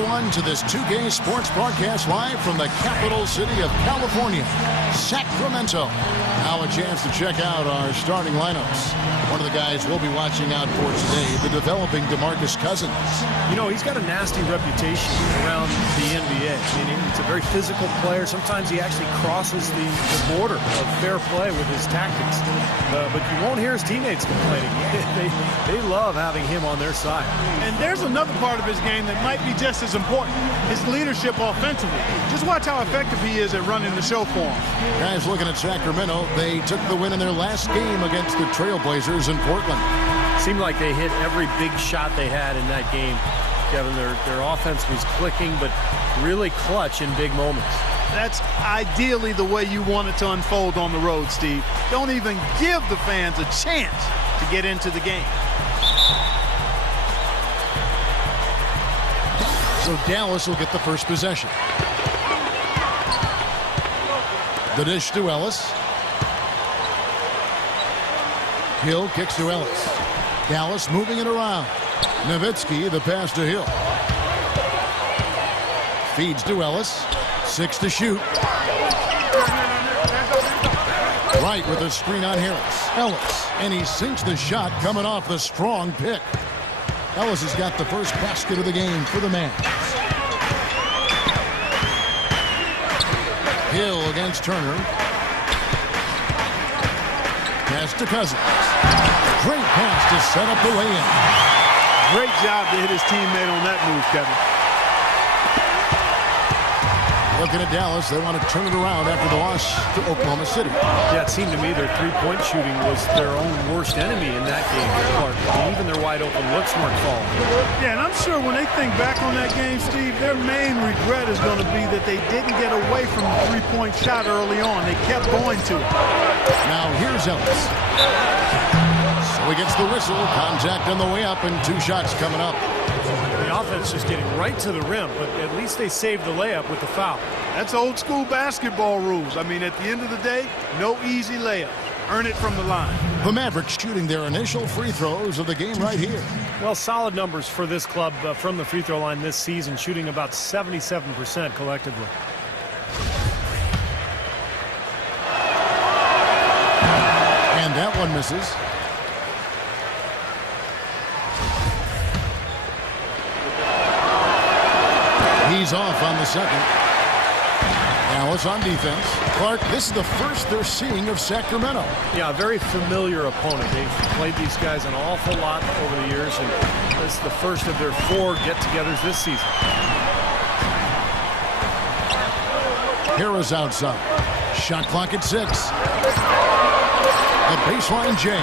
everyone, to this 2K Sports broadcast live from the capital city of California, Sacramento. Now a chance to check out our starting lineups. One of the guys we'll be watching out for today, the developing DeMarcus Cousins. You know, he's got a nasty reputation around the NBA. I mean, he's a very physical player. Sometimes he actually crosses the border of fair play with his tactics. But you won't hear his teammates complaining. They love having him on their side. And there's another part of his game that might be just as important, his leadership offensively. Just watch how effective he is at running the show for him. Guys, looking at Sacramento, they took the win in their last game against the Trailblazers in Portland. Seemed like they hit every big shot they had in that game. Kevin, their offense was clicking, but really clutch in big moments. That's ideally the way you want it to unfold on the road, Steve. Don't even give the fans a chance to get into the game. So Dallas will get the first possession. The dish to Ellis. Hill kicks to Ellis. Dallas moving it around. Nowitzki, the pass to Hill. Feeds to Ellis. 6 to shoot. Right with a screen on Harris. Ellis, and he sinks the shot coming off the strong pick. Ellis has got the first basket of the game for the Mavs. Hill against Turner. Pass to Cousins. Great pass to set up the way-in. Great job to hit his teammate on that move, Kevin. Looking at Dallas, they want to turn it around after the loss to Oklahoma City. Yeah, it seemed to me their three-point shooting was their own worst enemy in that game. Even their wide-open looks weren't falling. Yeah, and I'm sure when they think back on that game, Steve, their main regret is going to be that they didn't get away from the three-point shot early on. They kept going to it. Now here's Ellis. So he gets the whistle. Contact on the way up, and 2 shots coming up. The offense just getting right to the rim, but at least they saved the layup with the foul. That's old school basketball rules. I mean, at the end of the day, no easy layup. Earn it from the line. The Mavericks shooting their initial free throws of the game right here. Well, solid numbers for this club from the free throw line this season, shooting about 77% collectively. And that one misses. He's off on the second. Dallas on defense. Clark, this is the first they're seeing of Sacramento. Yeah, a very familiar opponent. They've played these guys an awful lot over the years, and this is the first of their 4 get-togethers this season. Harris outside. Shot clock at 6. The baseline J.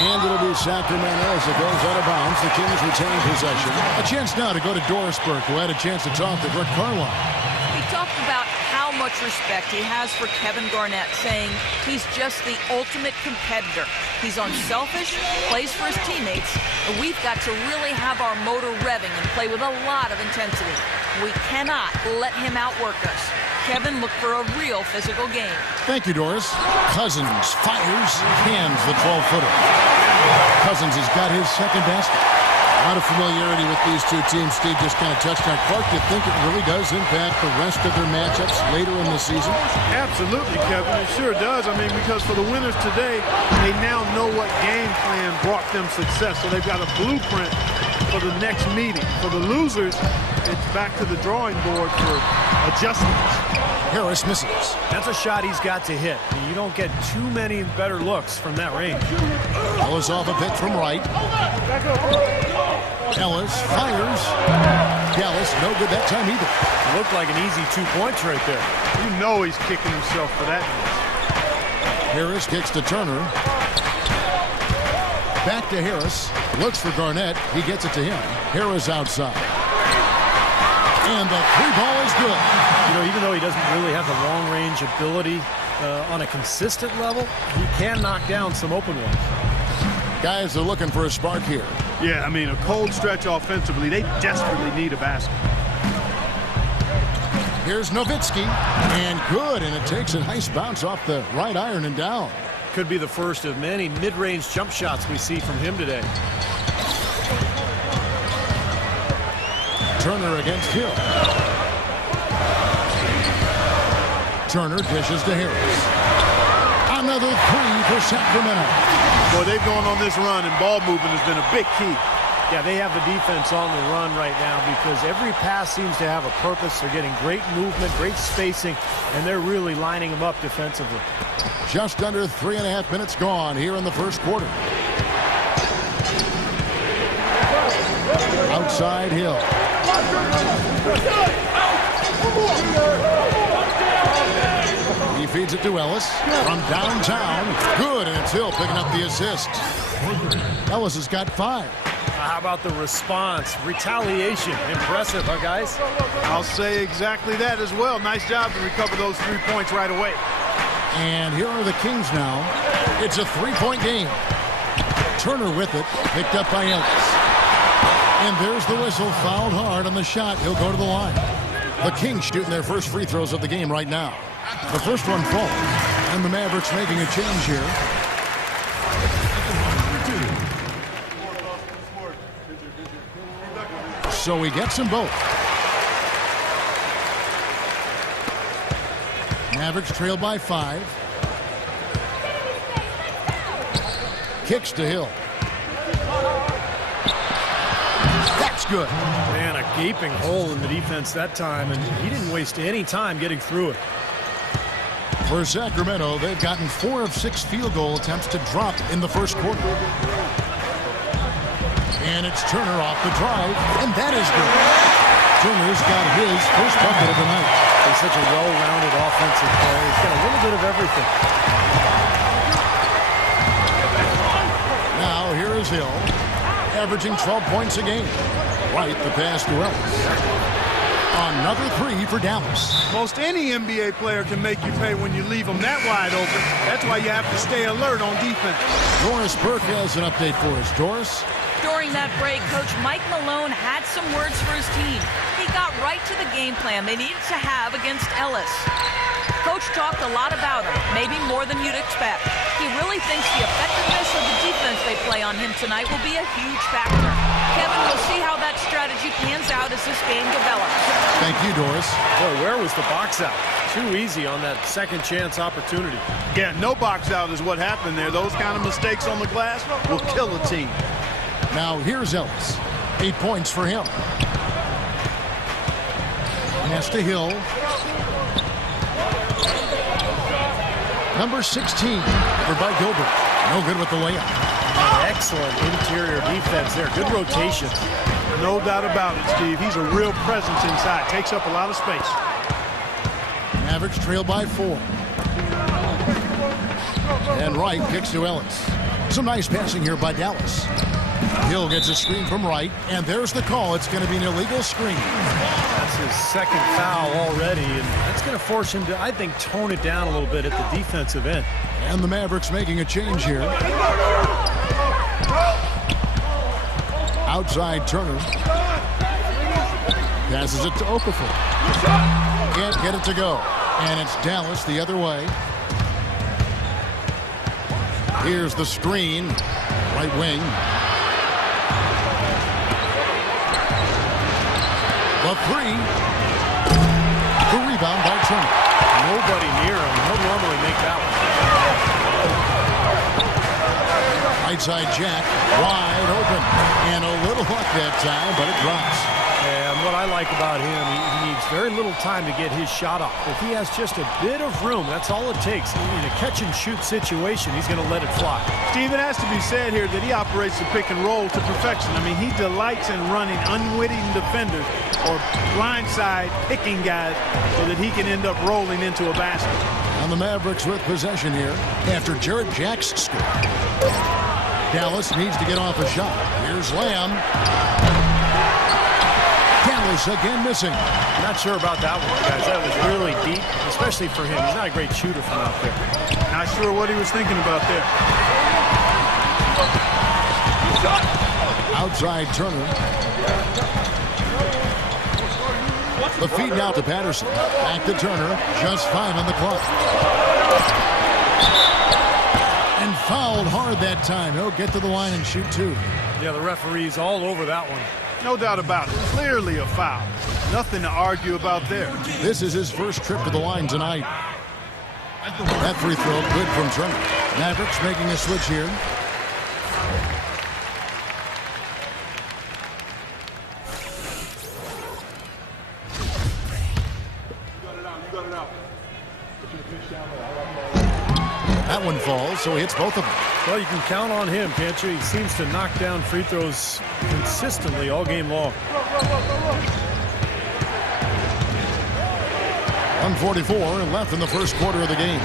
And it'll be Sacramento as it goes out of bounds. The Kings retain possession. A chance now to go to Dorisburg, who had a chance to talk to Rick Carlisle. He talked about how much respect he has for Kevin Garnett, saying he's just the ultimate competitor. He's unselfish, plays for his teammates, and we've got to really have our motor revving and play with a lot of intensity. We cannot let him outwork us. Kevin looked for a real physical game. Thank you, Doris. Cousins fires, hands the 12-footer. Cousins has got his second basket. A lot of familiarity with these two teams. Steve just kind of touched on. Clark, do you think it really does impact the rest of their matchups later in the season? Absolutely, Kevin. It sure does. I mean, because for the winners today, they now know what game plan brought them success. So they've got a blueprint for the next meeting. For the losers, it's back to the drawing board for adjustments. Harris misses. That's a shot he's got to hit. You don't get too many better looks from that range. Ellis off a pick from right. Ellis fires. Dallas, no good that time either. It looked like an easy 2 points right there. You know he's kicking himself for that. Harris kicks to Turner. Back to Harris. Looks for Garnett. He gets it to him. Harris outside. And the 3-ball is good. You know, even though he doesn't really have the long-range ability on a consistent level, he can knock down some open ones. Guys are looking for a spark here. Yeah, I mean, a cold stretch offensively. They desperately need a basket. Here's Nowitzki. And good, and it takes a nice bounce off the right iron and down. Could be the first of many mid-range jump shots we see from him today. Turner against Hill. Turner dishes to Harris. Another three for Sacramento. Boy, they've gone on this run, and ball movement has been a big key. Yeah, they have the defense on the run right now because every pass seems to have a purpose. They're getting great movement, great spacing, and they're really lining them up defensively. Just under 3.5 minutes gone here in the first quarter. Outside Hill. He feeds it to Ellis from downtown. Good, and it's Hill picking up the assist. Ellis has got 5. How about the response? Retaliation. Impressive, huh, guys? I'll say exactly that as well. Nice job to recover those 3 points right away. And here are the Kings now. It's a 3-point game. Turner with it, picked up by Ellis. And there's the whistle, fouled hard on the shot. He'll go to the line. The Kings shooting their first free throws of the game right now. The first one falls, and the Mavericks making a change here. So he gets them both. Mavericks trail by 5. Kicks to Hill. That's good. Man, a gaping hole in the defense that time, and he didn't waste any time getting through it. For Sacramento, they've gotten 4 of 6 field goal attempts to drop in the first quarter. And it's Turner off the drive, and that is good. Turner's got his first bucket of the night. He's such a well-rounded offensive player. He's got a little bit of everything. Now here is Hill, averaging 12 points a game. Right, the pass to Ellis. Another 3 for Dallas. Most any NBA player can make you pay when you leave them that wide open. That's why you have to stay alert on defense. Doris Burke has an update for us. Doris? During that break, Coach Mike Malone had some words for his team. He got right to the game plan they needed to have against Ellis. Coach talked a lot about him, maybe more than you'd expect. He really thinks the effectiveness of the defense they play on him tonight will be a huge factor. Kevin, we'll see how that strategy pans out as this game develops. Thank you, Doris. Boy, where was the box out? Too easy on that second chance opportunity. Yeah, no box out is what happened there. Those kind of mistakes on the glass will kill a team. Now here's Ellis. 8 points for him. Pass to Hill. Number 16 for by Gilbert. No good with the layup. Excellent interior defense there. Good rotation. No doubt about it, Steve. He's a real presence inside. Takes up a lot of space. Mavericks trail by 4. And Wright kicks to Ellis. Some nice passing here by Dallas. Hill gets a screen from Wright, and there's the call. It's going to be an illegal screen. That's his second foul already, and that's going to force him to, I think, tone it down a little bit at the defensive end. And the Mavericks making a change here. Outside Turner. Passes it to Okafor. Can't get it to go. And it's Dallas the other way. Here's the screen. Right wing. The 3. The rebound by Turner. Nobody near him. He'll normally make that one. Right side Jack, wide open. And a little luck that time, but it drops. And what I like about him, he needs very little time to get his shot off. If he has just a bit of room, that's all it takes. In a catch-and-shoot situation, he's going to let it fly. Steve, it has to be said here that he operates the pick and roll to perfection. I mean, he delights in running unwitting defenders or blindside picking guys so that he can end up rolling into a basket. And the Mavericks with possession here after Jarrett Jack's score. Dallas needs to get off a shot. Here's Lamb. Dallas again missing. Not sure about that one, guys. That was really deep, especially for him. He's not a great shooter from out there. Not sure what he was thinking about there. Outside Turner. The feed now to Patterson. Back to Turner. Just 5 on the clock. And fouled hard that time. He'll get to the line and shoot 2. Yeah, the referee's all over that one. No doubt about it. Clearly a foul. Nothing to argue about there. This is his first trip to the line tonight. That free throw good from Turner. Mavericks making a switch here. That one falls, so he hits both of them. Well, you can count on him, can't you? He seems to knock down free throws consistently all game long. 1:44 left in the first quarter of the game.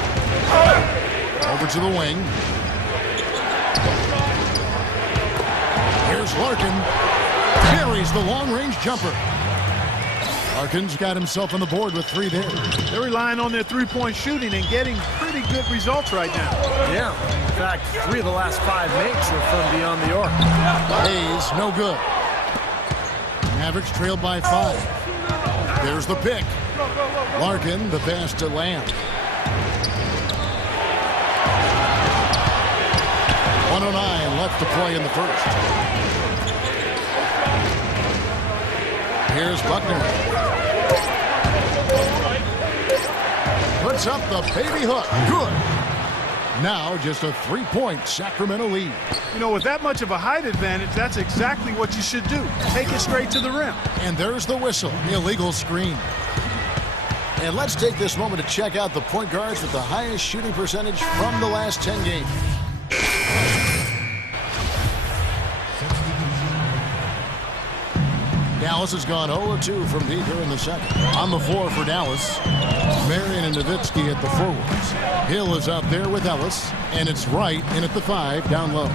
Over to the wing. Here's Larkin. Carries the long-range jumper. Larkin's got himself on the board with 3 there. They're relying on their three-point shooting and getting pretty good results right now. Yeah. In fact, 3 of the last 5 makes are from beyond the arc. Hayes, no good. Mavericks trailed by 5. There's the pick. Larkin, the pass to Lamb. 1:09 left to play in the first. Here's Buckner. Puts up the baby hook. Good. Now just a 3-point Sacramento lead. You know, with that much of a height advantage, that's exactly what you should do. Take it straight to the rim. And there's the whistle. Illegal screen. And let's take this moment to check out the point guards with the highest shooting percentage from the last 10 games. Dallas has gone 0-2 from deep here in the second. On the floor for Dallas, Marion and Nowitzki at the forwards. Hill is out there with Ellis, and it's Wright in at the 5 down low.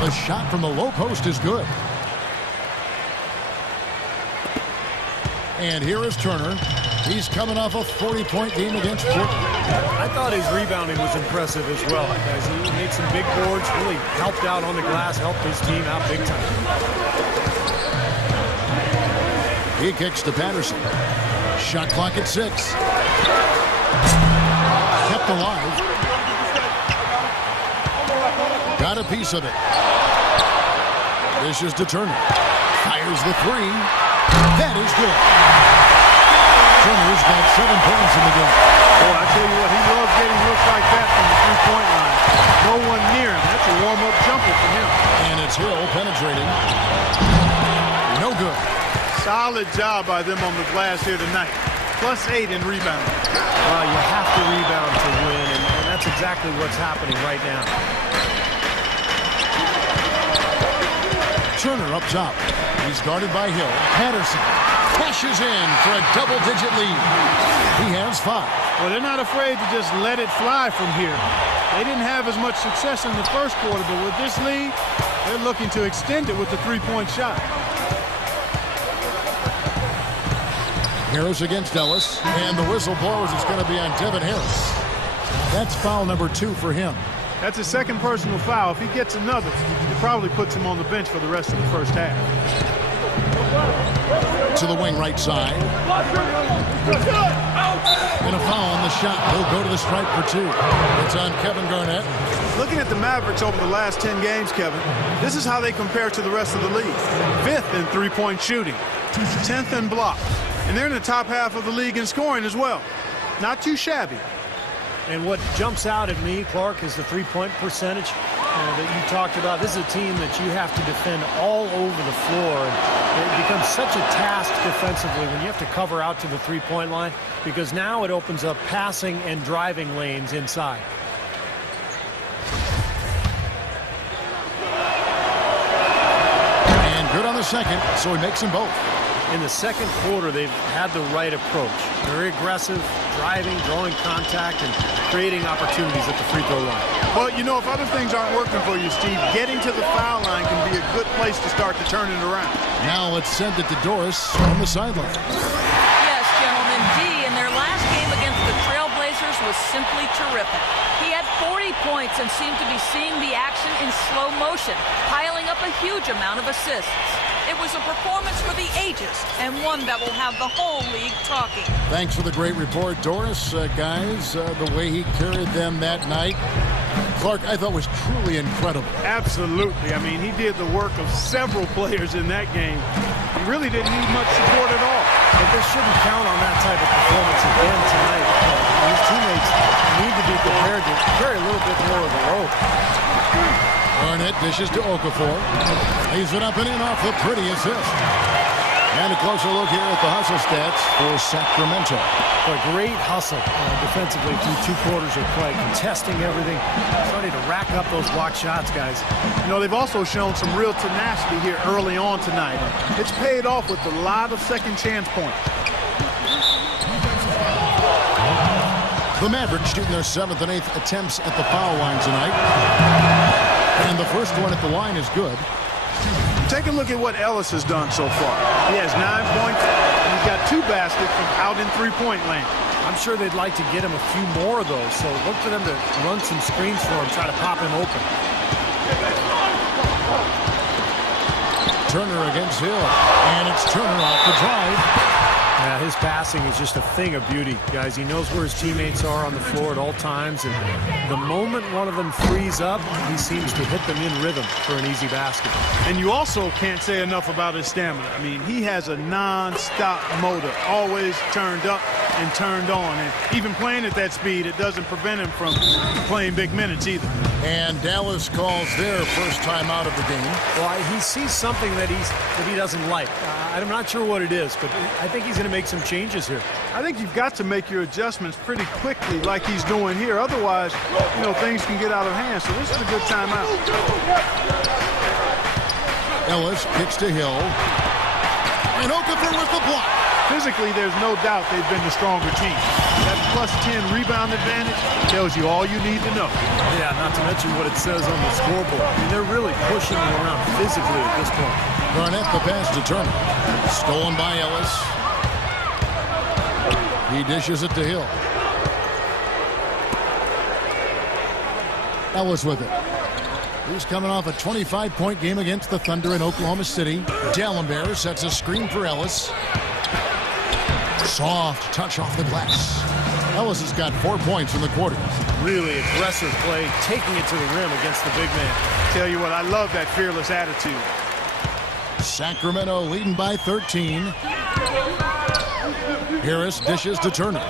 The shot from the low post is good. And here is Turner. He's coming off a 40-point game against Portland. I thought his rebounding was impressive as well, guys. He made some big boards, really helped out on the glass, helped his team out big time. He kicks to Patterson. Shot clock at 6. Kept alive. Got a piece of it. Dishes to Turner. Fires the 3. That is good. Turner's got 7 points in the game. Boy, I tell you what, he loves getting looks like that from the three-point line. No one near him. That's a warm-up jumper for him. And it's Hill penetrating. No good. Solid job by them on the glass here tonight. +8 in rebounding. Well, you have to rebound to win, and that's exactly what's happening right now. Turner up top. He's guarded by Hill. Patterson cashes in for a double-digit lead. He has 5. Well, they're not afraid to just let it fly from here. They didn't have as much success in the first quarter, but with this lead, they're looking to extend it with the three-point shot. Harris against Ellis, and the whistle blows. It's going to be on Devin Harris. That's foul number 2 for him. That's his second personal foul. If he gets another, it probably puts him on the bench for the rest of the first half. To the wing right side. And a foul on the shot. He'll go to the stripe for 2. It's on Kevin Garnett. Looking at the Mavericks over the last 10 games, Kevin, this is how they compare to the rest of the league. 5th in three-point shooting, 10th in block, and they're in the top half of the league in scoring as well. Not too shabby. And what jumps out at me, Clark, is the three-point percentage that you talked about. This is a team that you have to defend all over the floor. And it becomes such a task defensively when you have to cover out to the three-point line, because now it opens up passing and driving lanes inside. And good on the second, so he makes them both. In the second quarter, they've had the right approach. Very aggressive, driving, drawing contact, and creating opportunities at the free throw line. Well, you know, if other things aren't working for you, Steve, getting to the foul line can be a good place to start to turn it around. Now let's send it to Doris on the sideline. Yes, gentlemen, D in their last game against the Trailblazers was simply terrific. He had 40 points and seemed to be seeing the action in slow motion, piling up a huge amount of assists. It was a performance for the ages, and one that will have the whole league talking. Thanks for the great report, Doris. Guys, the way he carried them that night, Clark, I thought was truly incredible. Absolutely. I mean, he did the work of several players in that game. He really didn't need much support at all. But they shouldn't count on that type of performance again tonight. His teammates need to be prepared to carry a little bit more of the load. Garnett dishes to Okafor. Lays it up and in off the pretty assist. And a closer look here at the hustle stats for Sacramento. A great hustle defensively through 2 quarters of play, contesting everything, starting to rack up those block shots, guys. You know, they've also shown some real tenacity here early on tonight. It's paid off with a lot of second chance points. The Mavericks shooting their 7th and 8th attempts at the foul line tonight. And the first one at the line is good. Take a look at what Ellis has done so far. He has 9 points, and he's got 2 baskets from out in three-point land. I'm sure they'd like to get him a few more of those, so look for them to run some screens for him, try to pop him open. Turner against Hill, and it's Turner off the drive. Yeah, his passing is just a thing of beauty, guys. He knows where his teammates are on the floor at all times, and the moment one of them frees up, he seems to hit them in rhythm for an easy basket. And you also can't say enough about his stamina. I mean, he has a non-stop motor, always turned up and turned on. And even playing at that speed, it doesn't prevent him from playing big minutes either. And Dallas calls their first time out of the game. Well, he sees something that he doesn't like. I'm not sure what it is, but I think he's going to make some changes here. I think you've got to make your adjustments pretty quickly like he's doing here. Otherwise, you know, things can get out of hand. So this is a good timeout. Ellis kicks to Hill. And Okafor with the block. Physically, there's no doubt they've been the stronger team. That plus 10 rebound advantage tells you all you need to know. Yeah, not to mention what it says on the scoreboard. I mean, they're really pushing them around physically at this point. Garnett the pass to Turner. Stolen by Ellis. He dishes it to Hill. Ellis with it. He's coming off a 25-point game against the Thunder in Oklahoma City. Dallenberg sets a screen for Ellis. Soft touch off the glass. Ellis has got 4 points in the quarter. Really aggressive play, taking it to the rim against the big man. Tell you what, I love that fearless attitude. Sacramento leading by 13. Harris dishes to Turner.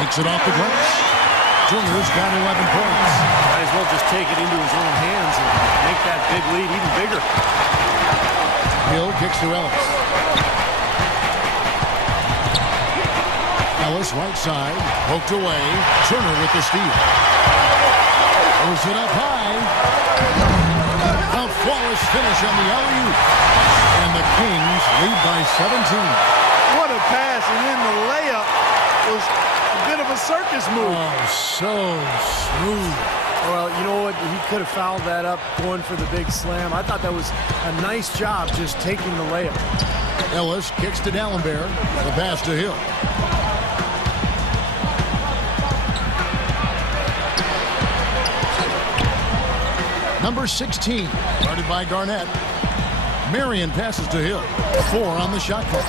Takes it off the glass. Turner's got 11 points. Might as well just take it into his own hands and make that big lead even bigger. Hill kicks to Ellis. Ellis right side, poked away. Turner with the steal. Throws it up high. A flawless finish on the alley-oop. And the Kings lead by 17. What a pass, and then the layup was a bit of a circus move. Oh, so smooth. Well, you know what? He could have fouled that up going for the big slam. I thought that was a nice job just taking the layup. Ellis kicks to Dallenberg. The pass to Hill. Number 16, guarded by Garnett. Marion passes to Hill. 4 on the shot clock.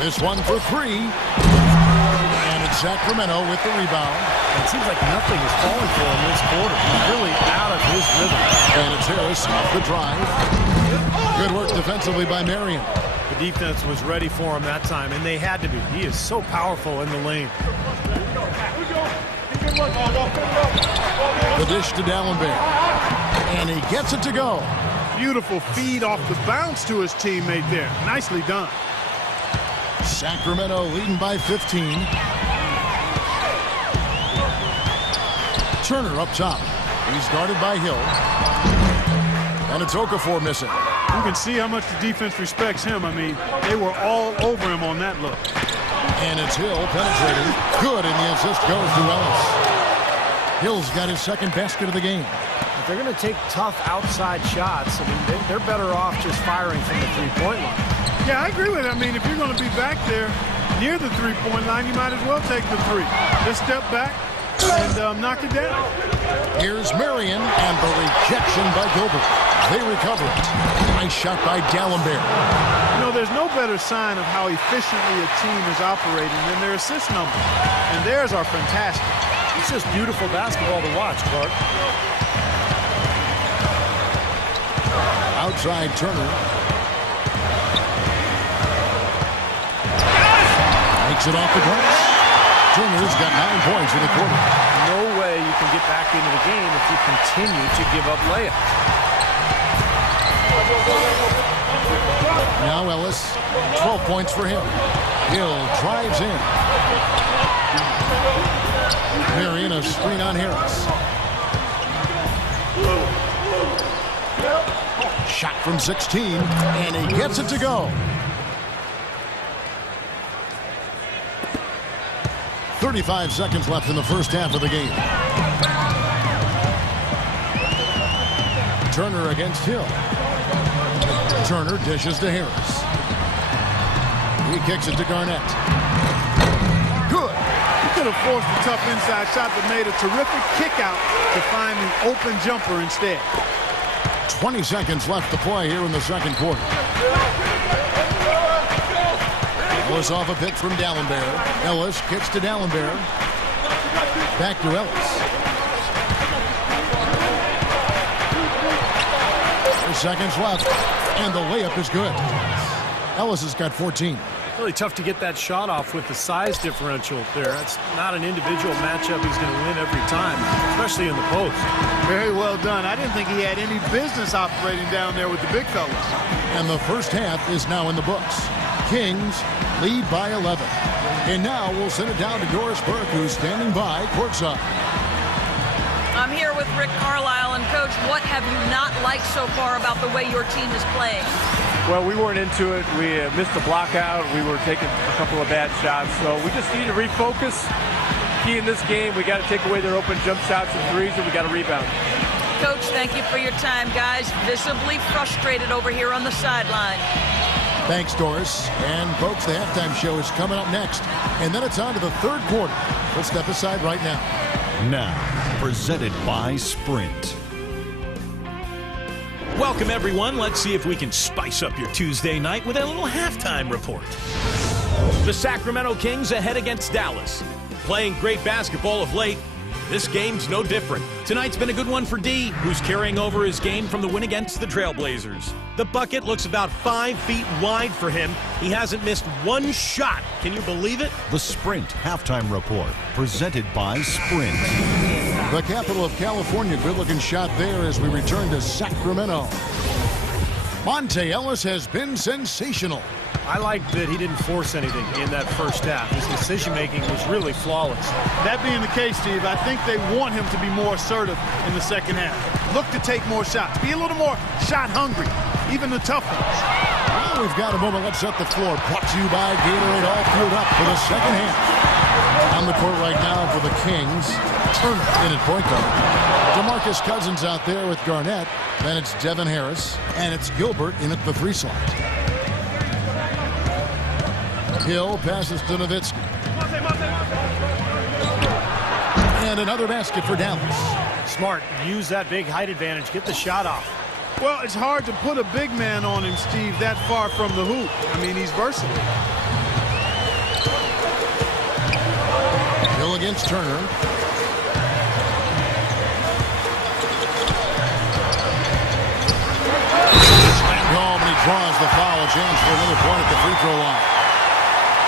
This one for 3. And it's Sacramento with the rebound. It seems like nothing is falling for him this quarter. He's really out of his rhythm. And it's Harris off the drive. Good work defensively by Marion. The defense was ready for him that time, and they had to be. He is so powerful in the lane. The dish to Dallenberg. And he gets it to go. Beautiful feed off the bounce to his teammate there. Nicely done. Sacramento leading by 15. Turner up top. He's guarded by Hill. And it's Okafor missing. You can see how much the defense respects him. I mean, they were all over him on that look. And it's Hill penetrating. Good, and the assist goes to Ellis. Hill's got his second basket of the game. If they're going to take tough outside shots, I mean, they're better off just firing from the three-point line. Yeah, I agree with it. I mean, if you're going to be back there near the three-point line, you might as well take the 3. Just step back, and knock it down. Here's Marion, and the rejection by Gilbert. They recover it. Nice shot by D'Alembert. You know, there's no better sign of how efficiently a team is operating than their assist numbers. And theirs are fantastic. It's just beautiful basketball to watch, Clark. Outside Turner. Makes it off the glass. Turner's got 9 points in the quarter. No way you can get back into the game if you continue to give up layups. Now Ellis, 12 points for him. Hill drives in. Marion, a screen on Harris. Shot from 16, and he gets it to go. 35 seconds left in the first half of the game. Turner against Hill. Turner dishes to Harris. He kicks it to Garnett. Good. He could have forced a tough inside shot but made a terrific kick out to find the open jumper instead. 20 seconds left to play here in the second quarter. Ellis off a pick from D'Alembert. Ellis kicks to D'Alembert. Back to Ellis. 4 seconds left, and the layup is good. Ellis has got 14. Really tough to get that shot off with the size differential there. It's not an individual matchup he's going to win every time, especially in the post. Very well done. I didn't think he had any business operating down there with the big fellas. And the first half is now in the books. Kings lead by 11. And now we'll send it down to Doris Burke, who's standing by courtside. I'm here with Rick Carlisle, and Coach, what have you not liked so far about the way your team is playing? Well, we weren't into it. We missed the block out. We were taking a couple of bad shots. So we just need to refocus. Key in this game, we got to take away their open jump shots and threes, and we got to rebound. Coach, thank you for your time, guys. Visibly frustrated over here on the sideline. Thanks, Doris. And, folks, the halftime show is coming up next. And then it's on to the third quarter. We'll step aside right now. Now, presented by Sprint. Welcome, everyone. Let's see if we can spice up your Tuesday night with a little halftime report. The Sacramento Kings ahead against Dallas. Playing great basketball of late. This game's no different. Tonight's been a good one for D, who's carrying over his game from the win against the Trailblazers. The bucket looks about 5 feet wide for him. He hasn't missed one shot. Can you believe it? The Sprint halftime report, presented by Sprint. The capital of California, good-looking shot there as we return to Sacramento. Monte Ellis has been sensational. I like that he didn't force anything in that first half. His decision-making was really flawless. That being the case, Steve, I think they want him to be more assertive in the second half. Look to take more shots. Be a little more shot hungry, even the tough ones. Well, we've got a moment. Let's set the floor. Brought to you by Gatorade, all fueled up for the second half. On the court right now for the Kings. Turner in at point guard. DeMarcus Cousins out there with Garnett. Then it's Devin Harris. And it's Gilbert in at the 3 slot. Hill passes to Nowitzki. And another basket for Dallas. Smart. Use that big height advantage. Get the shot off. Well, it's hard to put a big man on him, Steve, that far from the hoop. I mean, he's versatile. Hill against Turner. Slammed home, and he draws the foul. A chance for another point at the free throw line.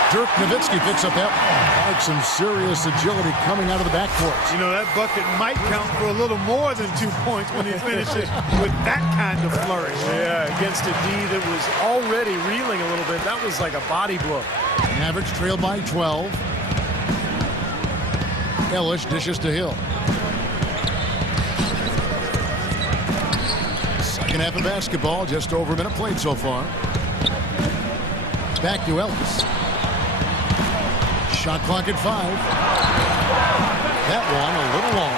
Dirk Nowitzki picks up that one. Like some serious agility coming out of the backcourt. You know, that bucket might count for a little more than 2 points when he finishes with that kind of flourish. Yeah, against a D that was already reeling a little bit. That was like a body blow. Mavericks trailed by 12. Ellis dishes to Hill. Second half of basketball, just over a minute played so far. Back to Ellis. Shot clock at 5. That one a little long.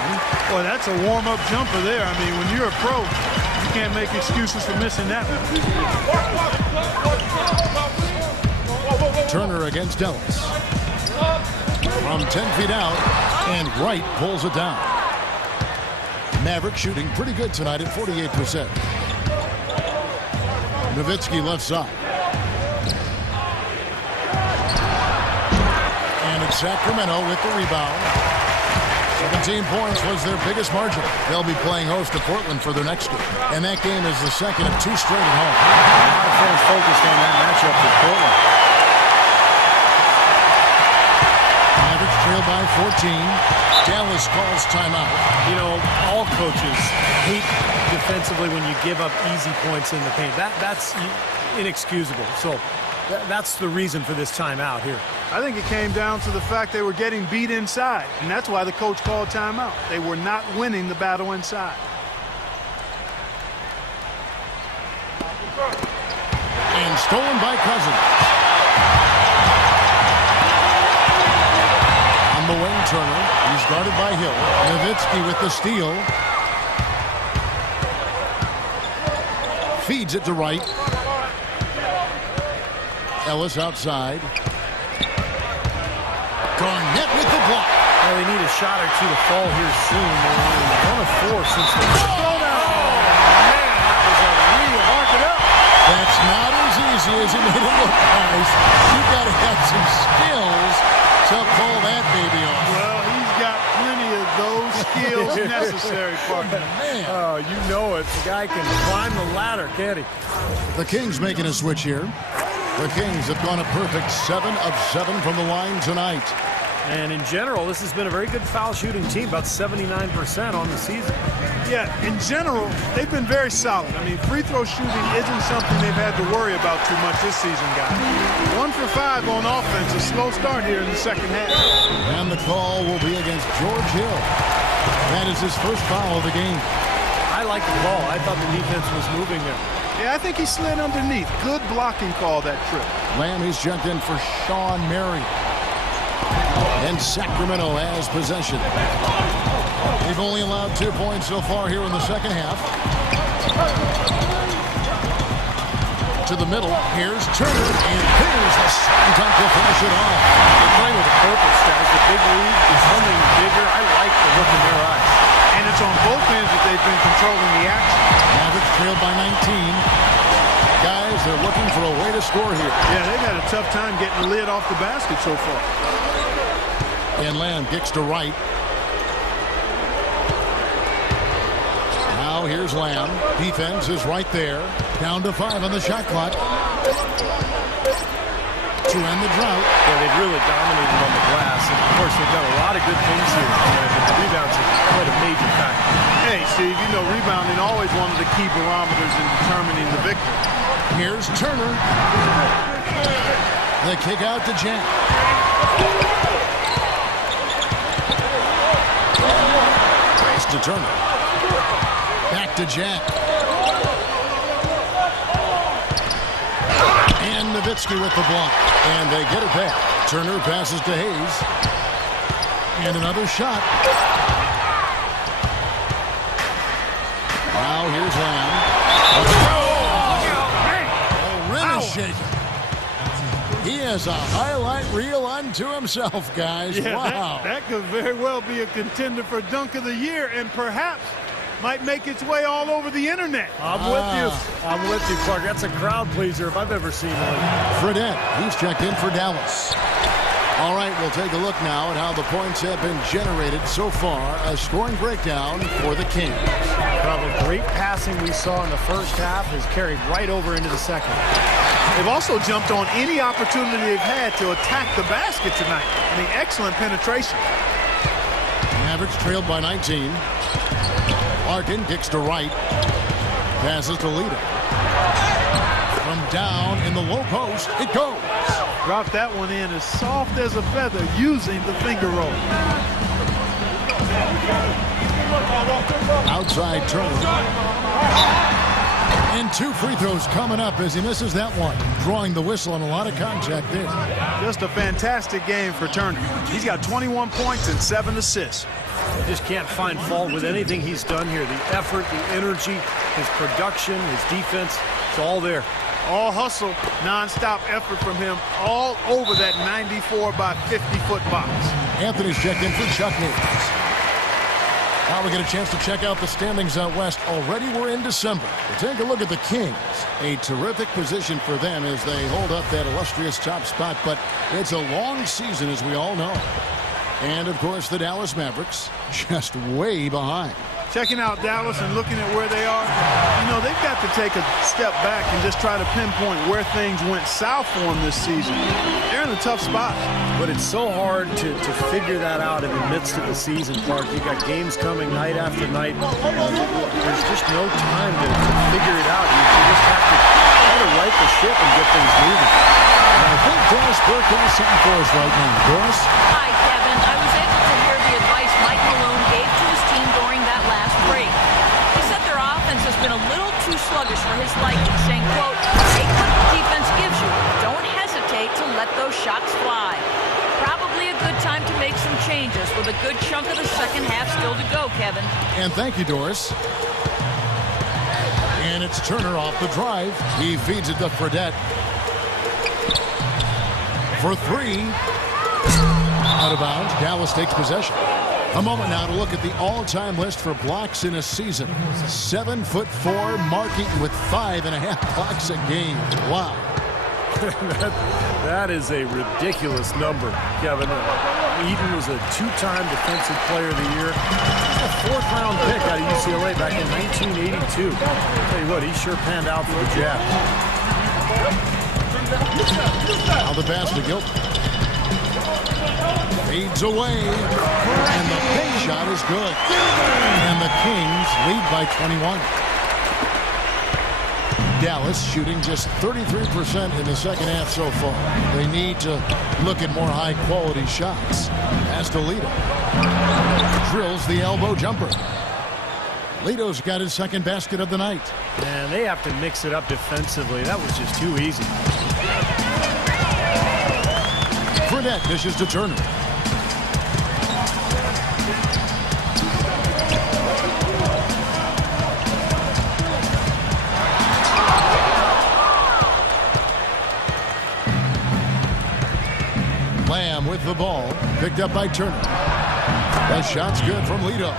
Boy, that's a warm-up jumper there. I mean, when you're a pro, you can't make excuses for missing that one. Turner against Ellis. From 10 feet out, And Wright pulls it down. Maverick shooting pretty good tonight at 48%. Nowitzki left side. And it's Sacramento with the rebound. 17 points was their biggest margin. They'll be playing host to Portland for their next game. And that game is the second of 2 straight at home. A lot of fans focused on that matchup with Portland. Mavericks trail by 14. Dallas calls timeout. You know, all coaches hate defensively when you give up easy points in the paint. That's inexcusable. So that's the reason for this timeout here. I think it came down to the fact they were getting beat inside, and that's why the coach called timeout. They were not winning the battle inside. And stolen by Cousins. On the wing, Turner. He's guarded by Hill. Nowitzki with the steal. Feeds it to Wright. Ellis outside. Garnett with the block. Well, they need a shot or two to fall here soon. They're 1 of 4 since the throwdown. Oh, man, that was a real mark it up. That's not as easy as it made it look, guys. You got to have some skills to pull that baby off. Well, he's got plenty of those skills necessary, partner. Man. Oh, you know it. The guy can climb the ladder, can't he? The Kings making a switch here. The Kings have gone a perfect 7 of 7 from the line tonight. And in general, this has been a very good foul shooting team, about 79% on the season. Yeah, in general, they've been very solid. I mean, free throw shooting isn't something they've had to worry about too much this season, guys. 1 for 5 on offense, a slow start here in the second half. And the call will be against George Hill. That is his first foul of the game. I like the call. I thought the defense was moving there. Yeah, I think he slid underneath. Good blocking call that trip. Lamb, he's jumped in for Sean Mary. And Sacramento has possession. They've only allowed 2 points so far here in the second half. To the middle. Here's Turner. And here's the second time to finish it off. They're playing with a purpose, guys. The big league is becoming bigger. I like the look in their eyes. And it's on both ends that they've been controlling the action. Mavericks trailed by 19. Guys, they're looking for a way to score here. Yeah, they've had a tough time getting the lid off the basket so far. And Lamb kicks to Wright. Now here's Lamb. Defense is right there. Down to 5 on the shot clock. To end the drought. Yeah, they've really dominated on the glass. And of course, they've done a lot of good things here. But the rebounds are quite a major factor. Hey, Steve, you know rebounding always one of the key barometers in determining the victory. Here's Turner. The kick out to Jack. Pass to Turner. Back to Jack. And Nowitzki with the block. And they get it back. Turner passes to Hayes. And another shot. Now here's Lamb. Oh, rim is shaking. He has a highlight reel unto himself, guys. Yeah, wow. that could very well be a contender for Dunk of the Year and perhaps might make its way all over the internet. I'm with you. I'm with you, Clark. That's a crowd pleaser if I've ever seen one. Fredette, he's checked in for Dallas. All right, we'll take a look now at how the points have been generated so far. A scoring breakdown for the Kings. Well, the great passing we saw in the first half has carried right over into the second. They've also jumped on any opportunity they've had to attack the basket tonight. I mean, excellent penetration. Mavericks trailed by 19. Larkin kicks to Wright. Passes to Lita. From down in the low post, it goes. Dropped that one in as soft as a feather using the finger roll. Outside Turner. And 2 free throws coming up as he misses that one. Drawing the whistle on a lot of contact there. Just a fantastic game for Turner. He's got 21 points and 7 assists. You just can't find fault with anything he's done here. The effort, the energy, his production, his defense, it's all there. All hustle, non-stop effort from him all over that 94 by 50-foot box. Anthony's checked in for Chuck Hayes. Now we get a chance to check out the standings out west. Already we're in December. We'll take a look at the Kings. A terrific position for them as they hold up that illustrious top spot, but it's a long season, as we all know. And, of course, the Dallas Mavericks just way behind. Checking out Dallas and looking at where they are, you know, they've got to take a step back and just try to pinpoint where things went south for them this season. They're in a tough spot. But it's so hard to figure that out in the midst of the season, Clark. You got games coming night after night. There's just no time to figure it out. You just have to try to right the ship and get things moving. I think Doris Burke has something for us right now. Doris? Hi, Kevin. I was able to hear the advice Mike Malone gave to his team during that last break. He said their offense has been a little too sluggish for his liking, saying, quote, take what the defense gives you. Don't hesitate to let those shots fly. Probably a good time to make some changes with a good chunk of the second half still to go, Kevin. And thank you, Doris. And it's Turner off the drive. He feeds it to Fredette. For three. Out of bounds. Dallas takes possession. A moment now to look at the all-time list for blocks in a season. 7'4", Mark Eaton with 5.5 blocks a game. Wow. That is a ridiculous number, Kevin. Eaton was a two-time Defensive Player of the Year. He's a fourth-round pick out of UCLA back in 1982. I'll tell you what, he sure panned out for the Jazz. Now the pass to Gilbert. Fades away. And the pay shot is good. And the Kings lead by 21. Dallas shooting just 33% in the second half so far. They need to look at more high-quality shots. As to Lito. Drills the elbow jumper. Lito's got his second basket of the night. And they have to mix it up defensively. That was just too easy. Fredette dishes to Turner. Lamb with the ball. Picked up by Turner. The shot's good from Lito.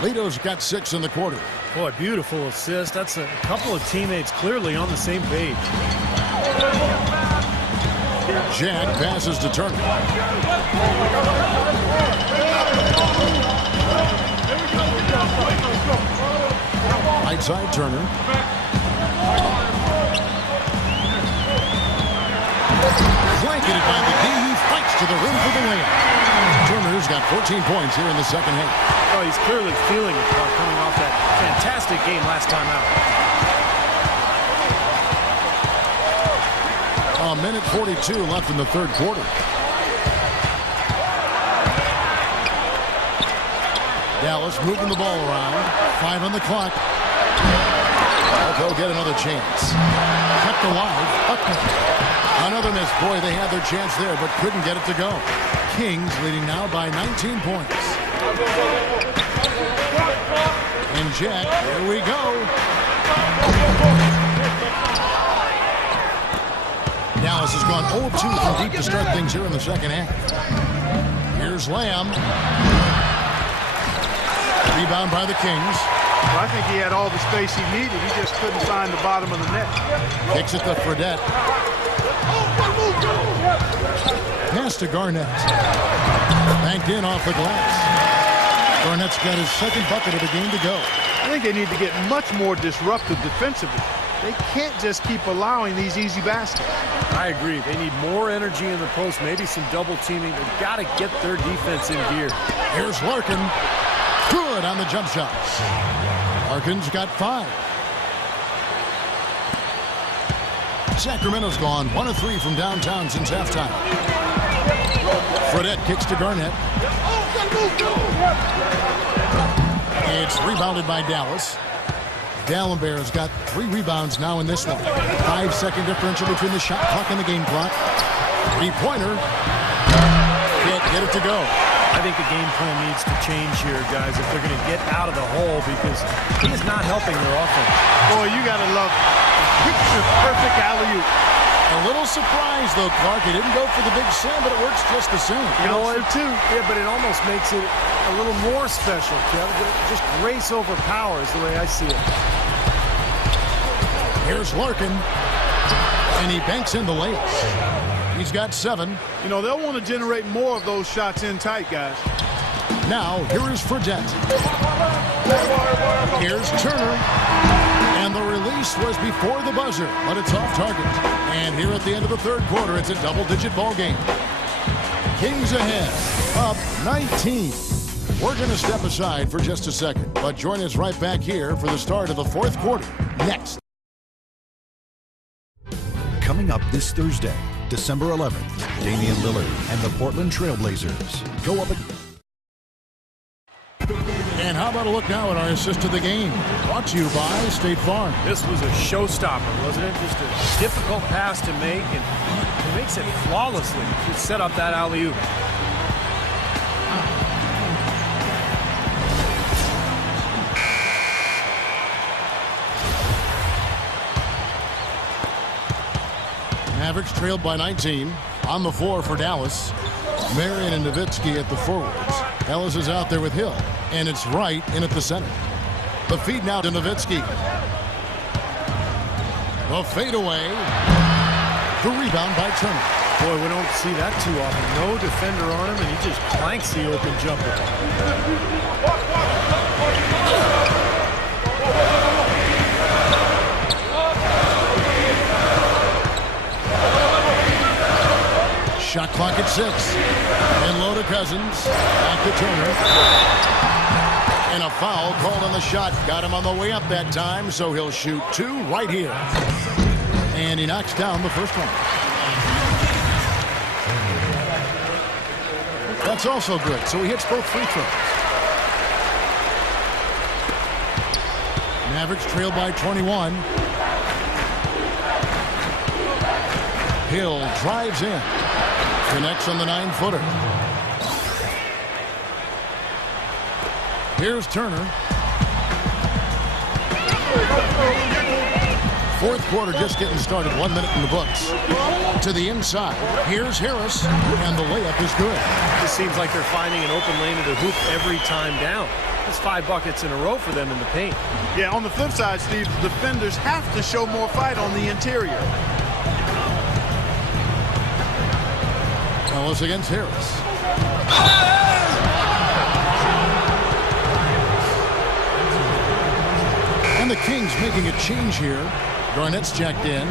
Lito's got 6 in the quarter. Boy, beautiful assist. That's a couple of teammates clearly on the same page. Jack passes to Turner. Right side Turner. Blanketed by the D. He fights to the rim for the layup. Turner's got 14 points here in the second half. Oh, he's clearly feeling it coming off that fantastic game last time out. A minute 42 left in the third quarter. Dallas moving the ball around. 5 on the clock. They'll get another chance. Kept alive. Another miss. Boy, they had their chance there, but couldn't get it to go. Kings leading now by 19 points. And Jack, here we go. Dallas has gone 0-2 from deep to start things here in the second half. Here's Lamb. Rebound by the Kings. Well, I think he had all the space he needed. He just couldn't find the bottom of the net. Kicks it to Fredette. Pass to Garnett. Banked in off the glass. Garnett's got his second bucket of the game to go. I think they need to get much more disruptive defensively. They can't just keep allowing these easy baskets. I agree. They need more energy in the post, maybe some double teaming. They've got to get their defense in gear. Here's Larkin. Good on the jump shots. Larkin's got 5. Sacramento's gone 1 of 3 from downtown since halftime. Fredette kicks to Garnett. It's rebounded by Dallas. Dallenberg's got 3 rebounds now in this one. 5-second differential between the shot clock and the game clock. 3-pointer. Can't get it to go. I think the game plan needs to change here, guys, if they're going to get out of the hole, because he is not helping their offense. Boy, you got to love picture-perfect alley-oop. A little surprised, though, Clark. He didn't go for the big slam, but it works just the same. You know what, too? Yeah, but it almost makes it a little more special, Kevin. Just grace over power is the way I see it. Here's Larkin, and he banks in the layups. He's got 7. You know, they'll want to generate more of those shots in tight, guys. Now, here is Fredette. Here's Turner. And the release was before the buzzer, but it's off target. And here at the end of the third quarter, it's a double-digit ball game. Kings ahead, up 19. We're going to step aside for just a second, but join us right back here for the start of the fourth quarter next. Coming up this Thursday, December 11th, Damian Lillard and the Portland Trailblazers go up against. And how about a look now at our assist of the game? Brought to you by State Farm. This was a showstopper, wasn't it? Just a difficult pass to make, and he makes it flawlessly to set up that alley-oop. Mavericks trailed by 19. On the floor for Dallas. Marion and Nowitzki at the forwards. Ellis is out there with Hill. And it's Wright in at the center. The feed now to Nowitzki. The fadeaway. The rebound by Turner. Boy, we don't see that too often. No defender on him, and he just clanks the open jumper. Shot clock at 6. And low to Cousins. Back to Turner. And a foul called on the shot. Got him on the way up that time, so he'll shoot 2 right here. And he knocks down the first one. That's also good, so he hits both free throws. Mavericks trail by 21. Hill drives in. Connects on the 9-footer. Here's Turner. Fourth quarter just getting started. 1 minute in the books. To the inside. Here's Harris. And the layup is good. It seems like they're finding an open lane at the hoop every time down. It's 5 buckets in a row for them in the paint. Yeah, on the flip side, Steve, defenders have to show more fight on the interior. Ellis against Harris. And the Kings making a change here. Garnett's checked in.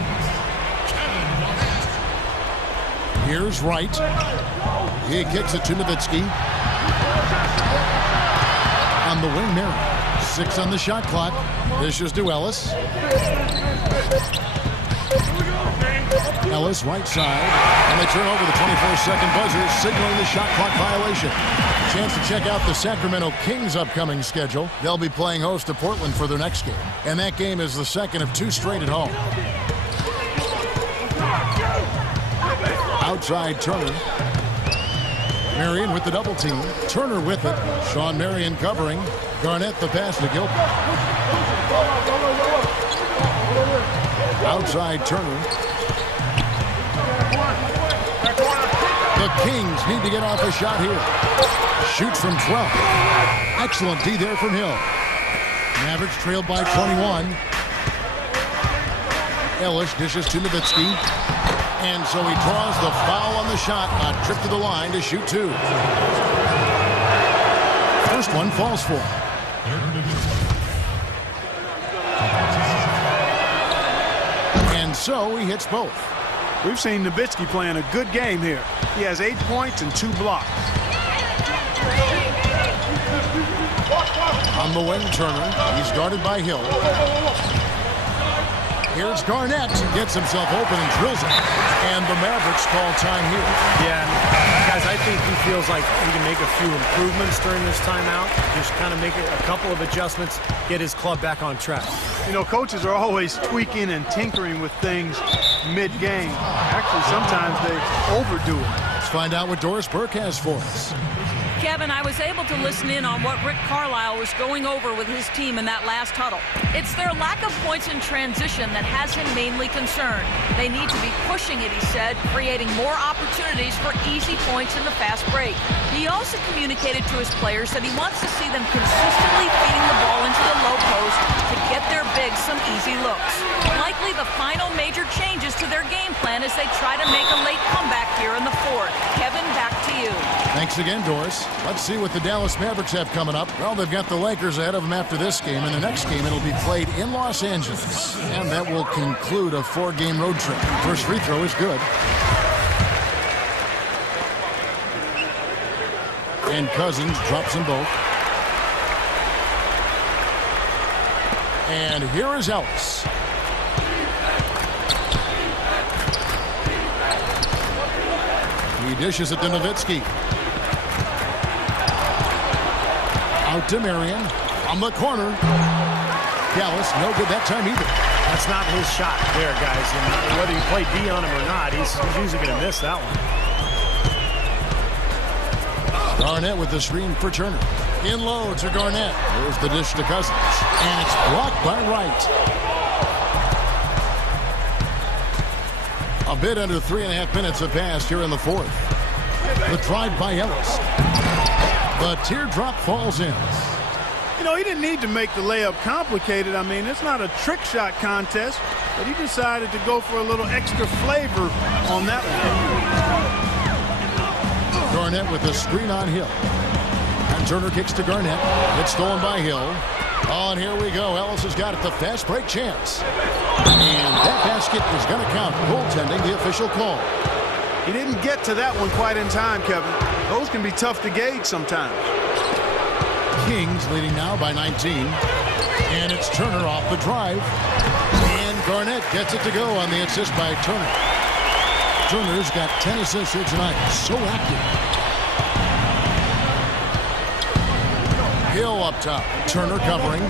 Here's Wright. He kicks it to Nowitzki. On the wing, Marion. 6 on the shot clock. Dishes to Ellis. Ellis, right side, and they turn over the 24-second buzzer, signaling the shot clock violation. Chance to check out the Sacramento Kings' upcoming schedule. They'll be playing host to Portland for their next game, and that game is the second of 2 straight at home. Outside Turner. Marion with the double team. Turner with it. Sean Marion covering. Garnett the pass to Gilbert. Outside Turner. The Kings need to get off a shot here. Shoots from 12. Excellent D there from Hill. Mavericks trailed by 21. Ellis dishes to Nowitzki. And so he draws the foul on the shot. A trip to the line to shoot 2. First one falls for him. And so he hits both. We've seen Nowitzki playing a good game here. He has 8 points and 2 blocks. On the wing, Turner. He's guarded by Hill. Here's Garnett. Gets himself open and drills it. And the Mavericks call time here. Yeah, guys, I think he feels like he can make a few improvements during this timeout. Just kind of make a couple of adjustments, get his club back on track. You know, coaches are always tweaking and tinkering with things mid-game. Actually, sometimes they overdo it. Let's find out what Doris Burke has for us. Kevin, I was able to listen in on what Rick Carlisle was going over with his team in that last huddle. It's their lack of points in transition that has him mainly concerned. They need to be pushing it, he said, creating more opportunities for easy points in the fast break. He also communicated to his players that he wants to see them consistently feeding the ball into the low post to get their bigs some easy looks. Likely the final major changes to their game plan as they try to make a late comeback here in the fourth. Kevin, back to you. Thanks again, Doris. Let's see what the Dallas Mavericks have coming up. Well, they've got the Lakers ahead of them after this game, and the next game it'll be played in Los Angeles. And that will conclude a 4-game road trip. First free throw is good. And Cousins drops them both. And here is Ellis. He dishes it to Nowitzki. Out to Marion. From the corner. Dallas, no good that time either. That's not his shot there, guys. And whether you play D on him or not, he's usually going to miss that one. Garnett with the screen for Turner. In low to Garnett. There's the dish to Cousins. And it's blocked by Wright. A bit under 3.5 minutes have passed here in the fourth. The drive by Ellis. The teardrop falls in. You know, he didn't need to make the layup complicated. I mean, it's not a trick shot contest, but he decided to go for a little extra flavor on that one. Garnett with the screen on Hill. And Turner kicks to Garnett. It's stolen by Hill. Oh, and here we go. Ellis has got it. The fast break chance. And that basket is going to count. Goaltending, the official call. He didn't get to that one quite in time, Kevin. Those can be tough to gauge sometimes. Kings leading now by 19. And it's Turner off the drive. And Garnett gets it to go on the assist by Turner. Turner's got 10 assists here tonight. So active. Hill up top. Turner covering.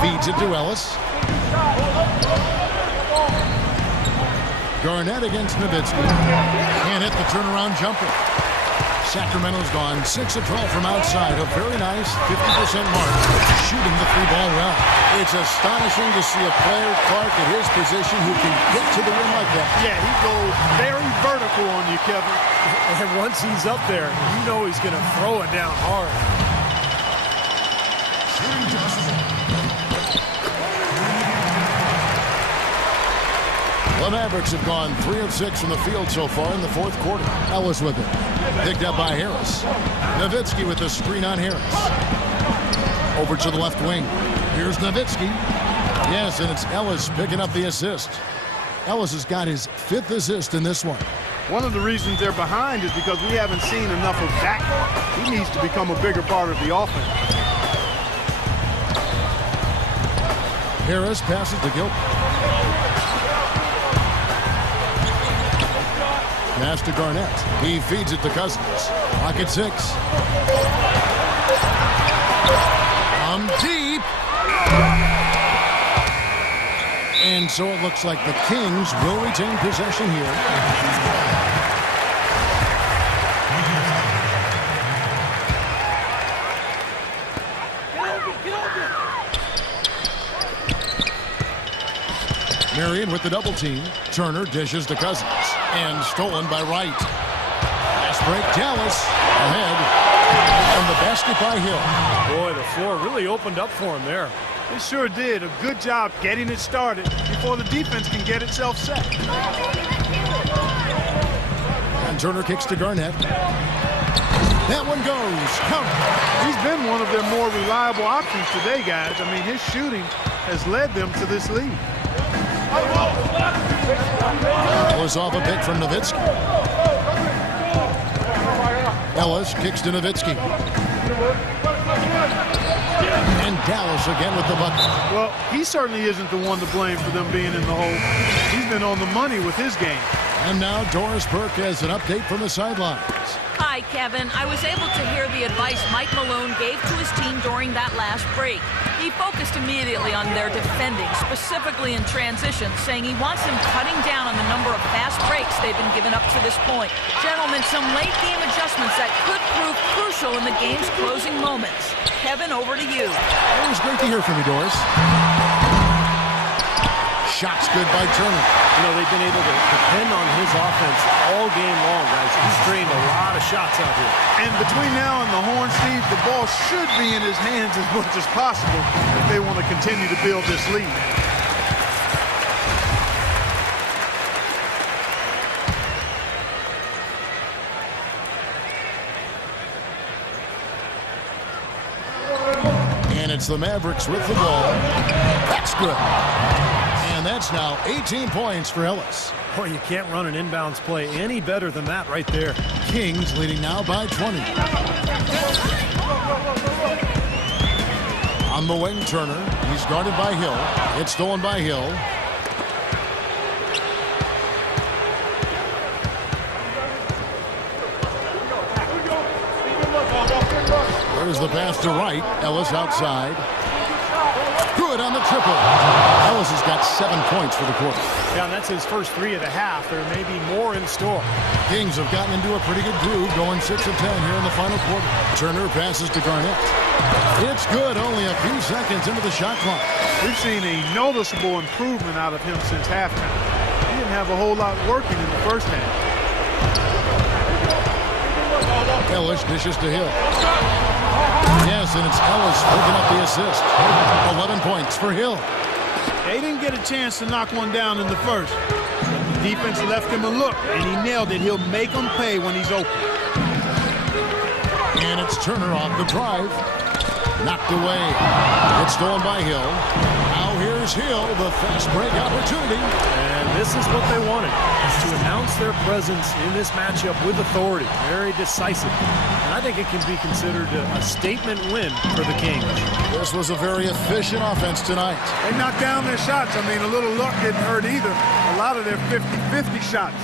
Feeds it to Ellis. Garnett against Nowitzki. Can't hit the turnaround jumper. Sacramento's gone 6 of 12 from outside. A very nice 50% mark. Shooting the three ball well. It's astonishing to see a player, Clark, at his position who can get to the rim like that. Yeah, he goes very vertical on you, Kevin. And once he's up there, you know he's going to throw it down hard. The Mavericks have gone 3 of 6 from the field so far in the fourth quarter. Ellis with it. Picked up by Harris. Nowitzki with the screen on Harris. Over to the left wing. Here's Nowitzki. Yes, and it's Ellis picking up the assist. Ellis has got his 5th assist in this one. One of the reasons they're behind is because we haven't seen enough of Zach. He needs to become a bigger part of the offense. Harris passes to Gilbert. Pass to Garnett. He feeds it to Cousins. Pocket 6. From deep. And so it looks like the Kings will retain possession here. Marion with the double team. Turner dishes to Cousins. And stolen by Wright. Fast break, Dallas ahead. And the basket by Hill. Boy, the floor really opened up for him there. It sure did. A good job getting it started before the defense can get itself set. And Turner kicks to Garnett. That one goes. Count. He's been one of their more reliable options today, guys. I mean, his shooting has led them to this lead. Was off a pick from Nowitzki. Ellis kicks to Nowitzki. And Dallas again with the bucket. Well, he certainly isn't the one to blame for them being in the hole. He's been on the money with his game. And now Doris Burke has an update from the sidelines. Hi, Kevin. I was able to hear the advice Mike Malone gave to his team during that last break. He focused immediately on their defending, specifically in transition, saying he wants them cutting down on the number of fast breaks they've been given up to this point. Gentlemen, some late-game adjustments that could prove crucial in the game's closing moments. Kevin, over to you. It was great to hear from you, Doris. Shots good by Turner. You know, they've been able to depend on his offense all game long, guys. He's drained a lot of shots out here. And between now and the horn, Steve, the ball should be in his hands as much as possible if they want to continue to build this lead. And it's the Mavericks with the ball. That's good. And that's now 18 points for Ellis. Boy, you can't run an inbounds play any better than that right there. Kings leading now by 20. On the wing, Turner. He's guarded by Hill. It's stolen by Hill. There's the pass to Wright. Ellis outside. Good on the triple. Ellis has got 7 points for the quarter. Yeah, and that's his first 3 of the half. There may be more in store. Kings have gotten into a pretty good groove, going 6 of 10 here in the final quarter. Turner passes to Garnett. It's good, only a few seconds into the shot clock. We've seen a noticeable improvement out of him since halftime. He didn't have a whole lot working in the first half. Ellis dishes to Hill. Yes, and it's Ellis picking up the assist. 11 points for Hill. They didn't get a chance to knock one down in the first. The defense left him a look, and he nailed it. He'll make them pay when he's open. And it's Turner off the drive. Knocked away. It's stolen by Hill. Now here's Hill, the fast break opportunity. And this is what they wanted, is to announce their presence in this matchup with authority. Very decisive. And I think it can be considered a statement win for the Kings. This was a very efficient offense tonight. They knocked down their shots. I mean, a little luck didn't hurt either. A lot of their 50-50 shots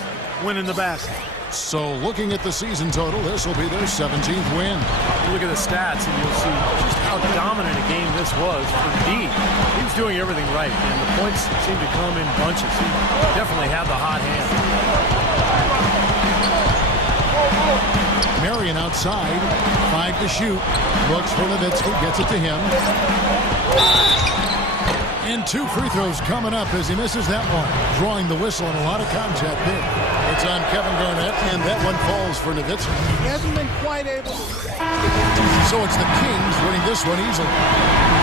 went in the basket. So looking at the season total, this will be their 17th win. You look at the stats and you'll see just how dominant a game this was for D. He was doing everything right, and the points seemed to come in bunches. He definitely had the hot hand. Marion outside, 5 to shoot. Looks for Nowitzki, gets it to him. And 2 free throws coming up as he misses that one. Drawing the whistle and a lot of contact there. It's on Kevin Garnett, and that one falls for Nowitzki. He hasn't been quite able to. So it's the Kings winning this one easily.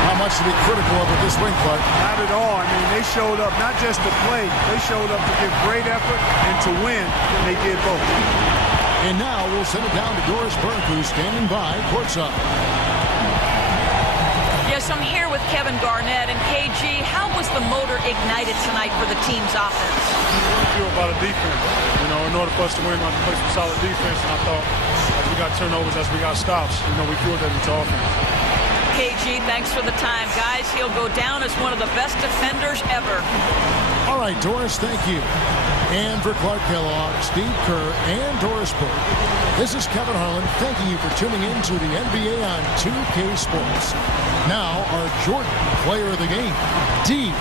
How much to be critical of at this wing, Clark? Not at all. I mean, they showed up not just to play. They showed up to give great effort and to win, and they did both. And now we'll send it down to Doris Burke, who's standing by courtside. Yes, I'm here with Kevin Garnett. And KG, how was the motor ignited tonight for the team's offense? We feel about a defense. You know, in order for us to win, we have to play some solid defense. And I thought as we got turnovers, as we got stops, you know, we fueled that into offense. KG, thanks for the time. Guys, he'll go down as one of the best defenders ever. All right, Doris, thank you. And for Clark Kellogg, Steve Kerr, and Doris Burke, this is Kevin Harlan thanking you for tuning in to the NBA on 2K Sports. Now, our Jordan Player of the Game, D.